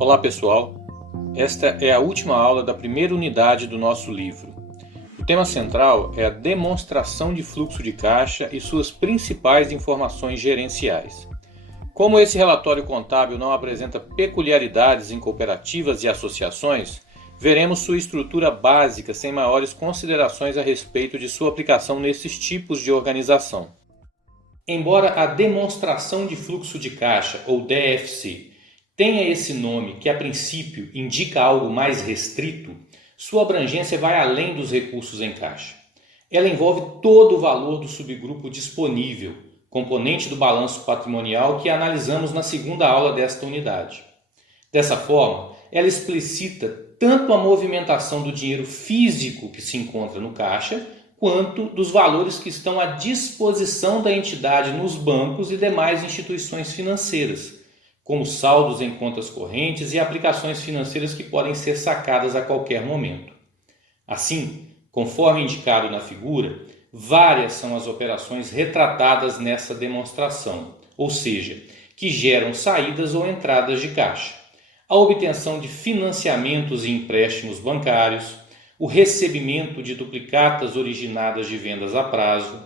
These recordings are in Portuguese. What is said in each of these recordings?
Olá pessoal, esta é a última aula da primeira unidade do nosso livro. O tema central é a demonstração de fluxo de caixa e suas principais informações gerenciais. Como esse relatório contábil não apresenta peculiaridades em cooperativas e associações, veremos sua estrutura básica sem maiores considerações a respeito de sua aplicação nesses tipos de organização. Embora a demonstração de fluxo de caixa, ou DFC, tenha esse nome que a princípio indica algo mais restrito, sua abrangência vai além dos recursos em caixa. Ela envolve todo o valor do subgrupo disponível, componente do balanço patrimonial que analisamos na segunda aula desta unidade. Dessa forma, ela explicita tanto a movimentação do dinheiro físico que se encontra no caixa, quanto dos valores que estão à disposição da entidade nos bancos e demais instituições financeiras, como saldos em contas correntes e aplicações financeiras que podem ser sacadas a qualquer momento. Assim, conforme indicado na figura, várias são as operações retratadas nessa demonstração, ou seja, que geram saídas ou entradas de caixa. A obtenção de financiamentos e empréstimos bancários, o recebimento de duplicatas originadas de vendas a prazo,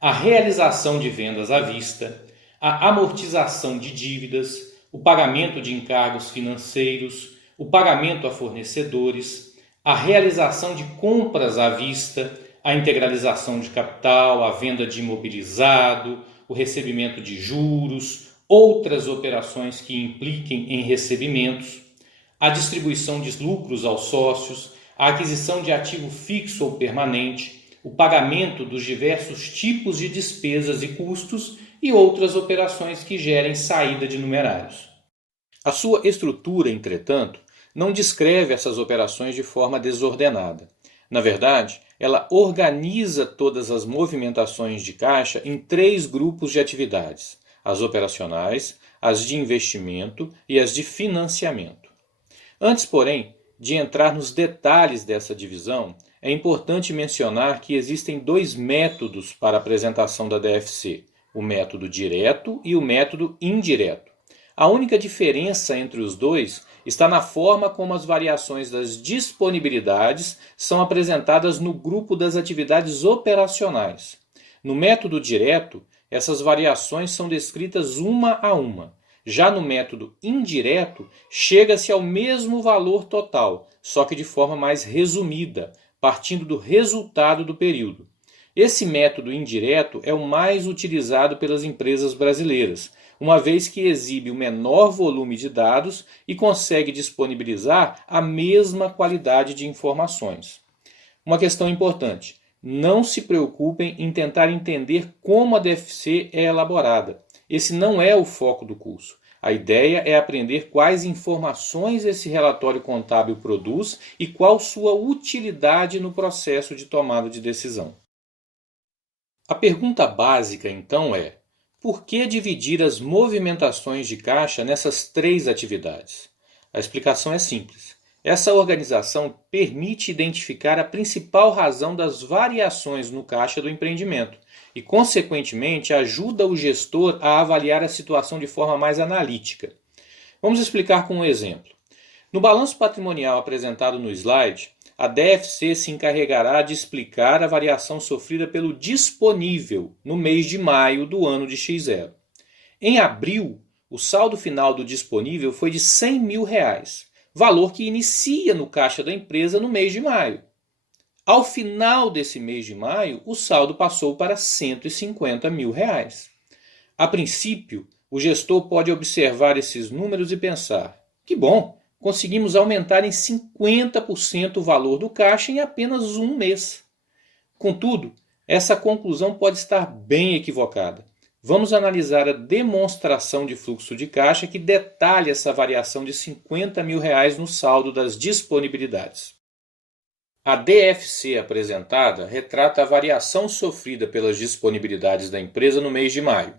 a realização de vendas à vista, a amortização de dívidas, o pagamento de encargos financeiros, o pagamento a fornecedores, a realização de compras à vista, a integralização de capital, a venda de imobilizado, o recebimento de juros, outras operações que impliquem em recebimentos, a distribuição de lucros aos sócios, a aquisição de ativo fixo ou permanente, o pagamento dos diversos tipos de despesas e custos e outras operações que gerem saída de numerários. A sua estrutura, entretanto, não descreve essas operações de forma desordenada. Na verdade, ela organiza todas as movimentações de caixa em 3 grupos de atividades: as operacionais, as de investimento e as de financiamento. Antes, porém, de entrar nos detalhes dessa divisão, é importante mencionar que existem 2 métodos para a apresentação da DFC: o método direto e o método indireto. A única diferença entre os dois está na forma como as variações das disponibilidades são apresentadas no grupo das atividades operacionais. No método direto, essas variações são descritas uma a uma. Já no método indireto, chega-se ao mesmo valor total, só que de forma mais resumida, partindo do resultado do período. Esse método indireto é o mais utilizado pelas empresas brasileiras, uma vez que exibe o menor volume de dados e consegue disponibilizar a mesma qualidade de informações. Uma questão importante: não se preocupem em tentar entender como a DFC é elaborada. Esse não é o foco do curso. A ideia é aprender quais informações esse relatório contábil produz e qual sua utilidade no processo de tomada de decisão. A pergunta básica, então, é: por que dividir as movimentações de caixa nessas 3 atividades? A explicação é simples. Essa organização permite identificar a principal razão das variações no caixa do empreendimento e, consequentemente, ajuda o gestor a avaliar a situação de forma mais analítica. Vamos explicar com um exemplo. No balanço patrimonial apresentado no slide, a DFC se encarregará de explicar a variação sofrida pelo disponível no mês de maio do ano de X0. Em abril, o saldo final do disponível foi de R$100 mil, valor que inicia no caixa da empresa no mês de maio. Ao final desse mês de maio, o saldo passou para R$150 mil. A princípio, o gestor pode observar esses números e pensar: que bom! Conseguimos aumentar em 50% o valor do caixa em apenas um mês. Contudo, essa conclusão pode estar bem equivocada. Vamos analisar a demonstração de fluxo de caixa que detalha essa variação de R$50 mil no saldo das disponibilidades. A DFC apresentada retrata a variação sofrida pelas disponibilidades da empresa no mês de maio.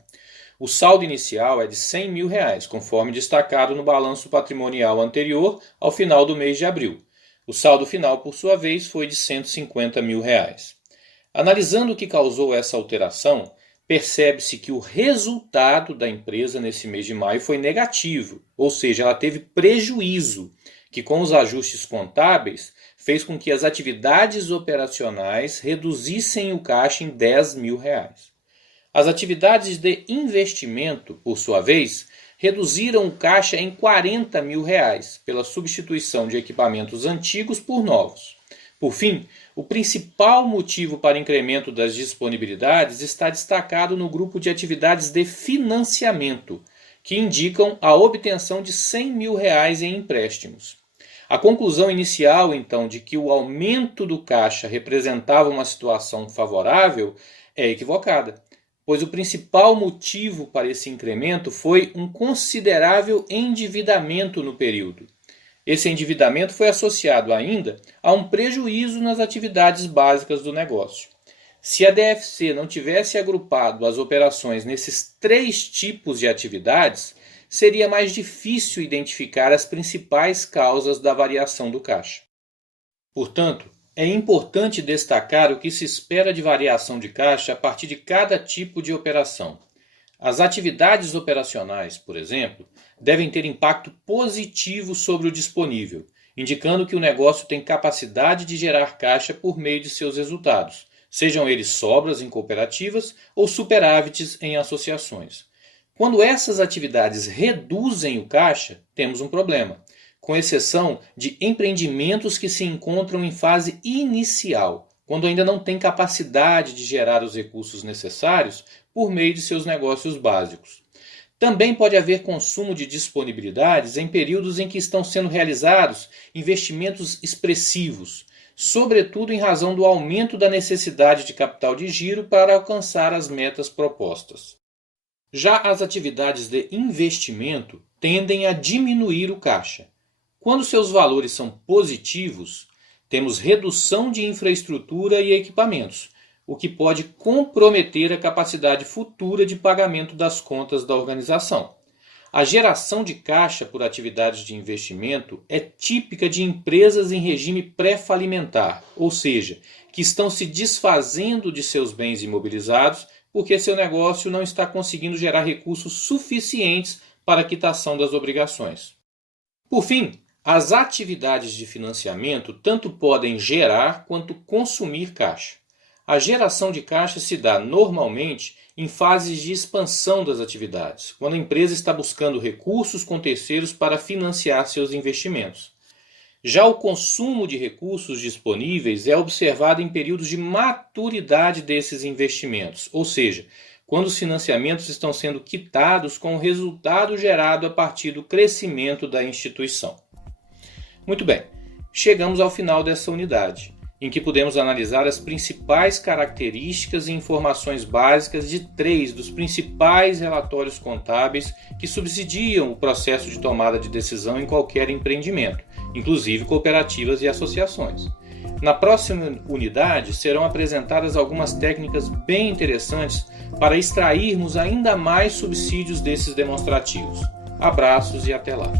O saldo inicial é de R$100 mil, conforme destacado no balanço patrimonial anterior ao final do mês de abril. O saldo final, por sua vez, foi de R$150 mil. Analisando o que causou essa alteração, percebe-se que o resultado da empresa nesse mês de maio foi negativo, ou seja, ela teve prejuízo, que com os ajustes contábeis fez com que as atividades operacionais reduzissem o caixa em R$10 mil. As atividades de investimento, por sua vez, reduziram o caixa em R$40 mil pela substituição de equipamentos antigos por novos. Por fim, o principal motivo para incremento das disponibilidades está destacado no grupo de atividades de financiamento, que indicam a obtenção de R$100 mil em empréstimos. A conclusão inicial, então, de que o aumento do caixa representava uma situação favorável é equivocada, pois o principal motivo para esse incremento foi um considerável endividamento no período. Esse endividamento foi associado ainda a um prejuízo nas atividades básicas do negócio. Se a DFC não tivesse agrupado as operações nesses 3 tipos de atividades, seria mais difícil identificar as principais causas da variação do caixa. Portanto, é importante destacar o que se espera de variação de caixa a partir de cada tipo de operação. As atividades operacionais, por exemplo, devem ter impacto positivo sobre o disponível, indicando que o negócio tem capacidade de gerar caixa por meio de seus resultados, sejam eles sobras em cooperativas ou superávites em associações. Quando essas atividades reduzem o caixa, temos um problema, com exceção de empreendimentos que se encontram em fase inicial, quando ainda não têm capacidade de gerar os recursos necessários por meio de seus negócios básicos. Também pode haver consumo de disponibilidades em períodos em que estão sendo realizados investimentos expressivos, sobretudo em razão do aumento da necessidade de capital de giro para alcançar as metas propostas. Já as atividades de investimento tendem a diminuir o caixa. Quando seus valores são positivos, temos redução de infraestrutura e equipamentos, o que pode comprometer a capacidade futura de pagamento das contas da organização. A geração de caixa por atividades de investimento é típica de empresas em regime pré-falimentar, ou seja, que estão se desfazendo de seus bens imobilizados porque seu negócio não está conseguindo gerar recursos suficientes para a quitação das obrigações. Por fim, as atividades de financiamento tanto podem gerar quanto consumir caixa. A geração de caixa se dá normalmente em fases de expansão das atividades, quando a empresa está buscando recursos com terceiros para financiar seus investimentos. Já o consumo de recursos disponíveis é observado em períodos de maturidade desses investimentos, ou seja, quando os financiamentos estão sendo quitados com o resultado gerado a partir do crescimento da instituição. Muito bem, chegamos ao final dessa unidade, em que pudemos analisar as principais características e informações básicas de 3 dos principais relatórios contábeis que subsidiam o processo de tomada de decisão em qualquer empreendimento, inclusive cooperativas e associações. Na próxima unidade serão apresentadas algumas técnicas bem interessantes para extrairmos ainda mais subsídios desses demonstrativos. Abraços e até lá!